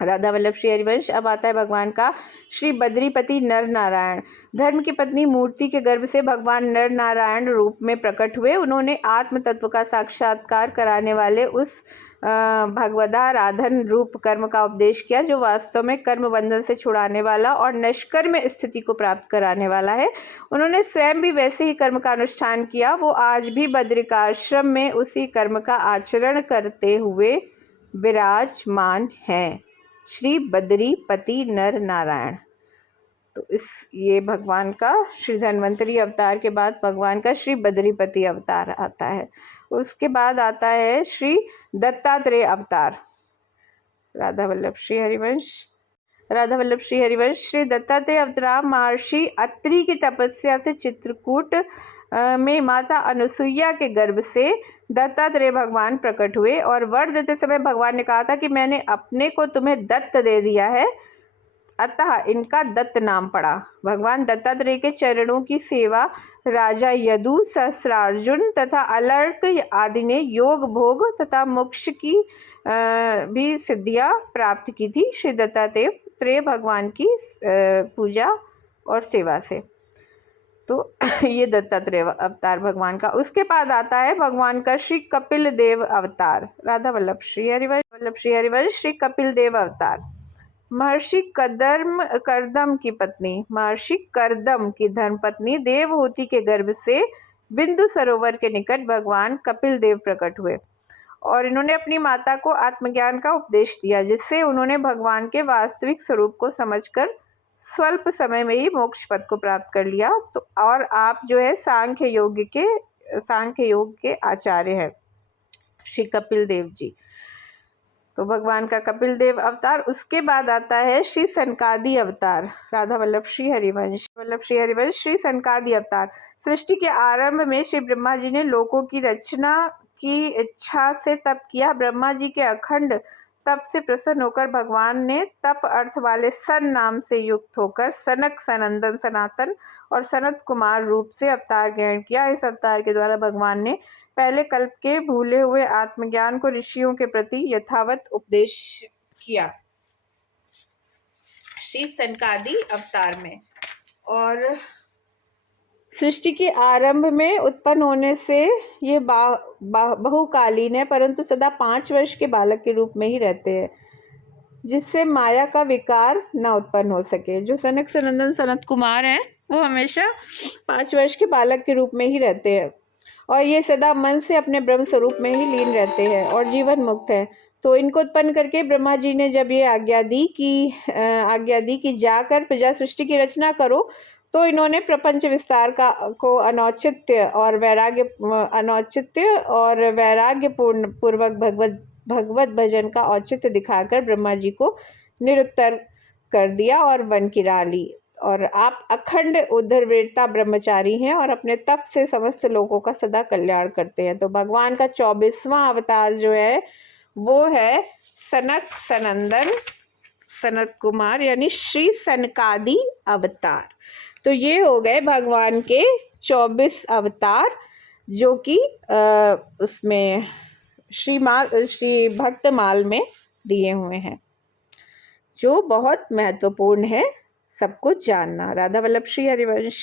राधा वल्लभ श्री हरिवंश। अब आता है भगवान का श्री बद्रीपति नर नारायण। धर्म की पत्नी मूर्ति के गर्भ से भगवान नर नारायण रूप में प्रकट हुए। उन्होंने आत्म तत्व का साक्षात्कार कराने वाले उस भगवदाराधन रूप कर्म का उपदेश किया जो वास्तव में कर्म बंधन से छुड़ाने वाला और निष्कर्म स्थिति को प्राप्त कराने वाला है। उन्होंने स्वयं भी वैसे ही कर्म का अनुष्ठान किया। वो आज भी बद्रिकाश्रम में उसी कर्म का आचरण करते हुए विराजमान हैं। श्री बद्रीपति नर नारायण। तो ये भगवान का श्री धन्वंतरी अवतार के बाद भगवान का श्री बद्रीपति अवतार आता है। उसके बाद आता है श्री दत्तात्रेय अवतार। राधा वल्लभ श्री हरिवंश। राधा वल्लभ श्री हरिवंश। श्री दत्तात्रेय अवतार महर्षि अत्रि की तपस्या से चित्रकूट में माता अनुसुईया के गर्भ से दत्तात्रेय भगवान प्रकट हुए और वर देते समय भगवान ने कहा था कि मैंने अपने को तुम्हें दत्त दे दिया है, अतः इनका दत्त नाम पड़ा। भगवान दत्तात्रेय के चरणों की सेवा राजा यदु, सहस्रार्जुन तथा अलर्क आदि ने योग भोग तथा मोक्ष की भी सिद्धियां प्राप्त की थी श्री दत्तात्रेय भगवान की पूजा और सेवा से। तो ये दत्तात्रेय अवतार भगवान का। उसके बाद आता है भगवान का श्री कपिल देव अवतार। राधा वल्लभ श्री हरिवंश। श्री कपिल देव अवतार। महर्षि करदम की पत्नी, महर्षि करदम की धर्मपत्नी देवहूति के गर्भ से बिंदु सरोवर के निकट भगवान कपिल देव प्रकट हुए और इन्होंने अपनी माता को आत्मज्ञान का उपदेश दिया, जिससे उन्होंने भगवान के वास्तविक स्वरूप को समझकर स्वल्प समय में ही मोक्ष पद को प्राप्त कर लिया। तो और आप जो है सांख्य योग के आचार्य हैं श्री कपिल देव जी। तो भगवान का कपिल देव अवतार। उसके बाद आता है श्री सनकादि अवतार। राधा वल्लभ श्री हरिवंश। श्री सनकादि अवतार। सृष्टि के आरंभ में श्री ब्रह्मा जी ने लोकों की रचना की इच्छा से तप किया। ब्रह्मा जी के अखंड तप से प्रसन्न होकर भगवान ने तप अर्थ वाले सन नाम से युक्त होकर सनक, सनंदन, सनातन और सनत कुमार रूप से अवतार ग्रहण किया। इस अवतार के द्वारा भगवान ने पहले कल्प के भूले हुए आत्मज्ञान को ऋषियों के प्रति यथावत उपदेश किया श्री सनकादि अवतार में। और सृष्टि के आरंभ में उत्पन्न होने से ये बहुकालीन है, परंतु सदा 5 वर्ष के बालक के रूप में ही रहते हैं, जिससे माया का विकार न उत्पन्न हो सके। जो सनक, सनंदन, सनत कुमार हैं वो हमेशा 5 वर्ष के बालक के रूप में ही रहते हैं और ये सदा मन से अपने ब्रह्म स्वरूप में ही लीन रहते हैं और जीवन मुक्त है। तो इनको उत्पन्न करके ब्रह्मा जी ने जब ये आज्ञा दी कि जाकर प्रजा सृष्टि की रचना करो, तो इन्होंने प्रपंच विस्तार को अनौचित्य और वैराग्य पूर्वक भगवत भजन का औचित्य दिखाकर ब्रह्मा जी को निरुत्तर कर दिया और वन की राह ली। और आप अखंड उद्धरवीरता ब्रह्मचारी हैं और अपने तप से समस्त लोगों का सदा कल्याण करते हैं। तो भगवान का 24वां अवतार जो है वो है सनक, सनंदन, सनत कुमार यानी श्री सनकादि अवतार। तो ये हो गए भगवान के 24 अवतार जो कि उसमें श्री भक्तमाल में दिए हुए हैं, जो बहुत महत्वपूर्ण है सबको जानना। राधा वल्लभ श्री हरिवंश।